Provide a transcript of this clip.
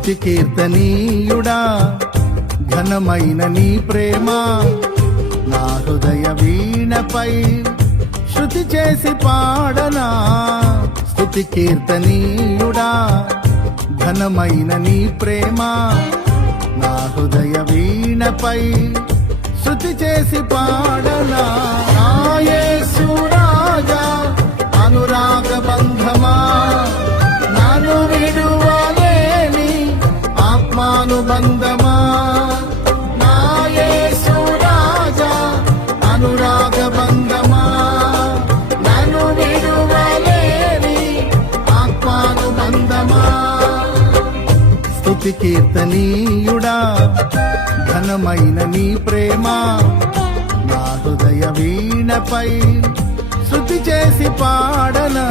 స్తుతి కీర్తనీయుడా ఘనమైన నీ ప్రేమ నా హృదయ వీణపై శృతి చేసి పాడనా. స్తుతి కీర్తనీయుడా ఘనమైన నీ ప్రేమ నా హృదయ వీణపై శృతి చేసి పాడనా. నా యేసు రాజా అనురాగ బంధమా నన్ను విడువలేని ఆత్మానుబంధమా. నా యేసు రాజా అనురాగ బంధమా నన్ను విడువలేని ఆత్మానుబంధమా. స్తుతి కీర్తనీయుడా ఘనమైన నీ ప్రేమ నా హృదయ వీణపై శృతి చేసి పాడనా.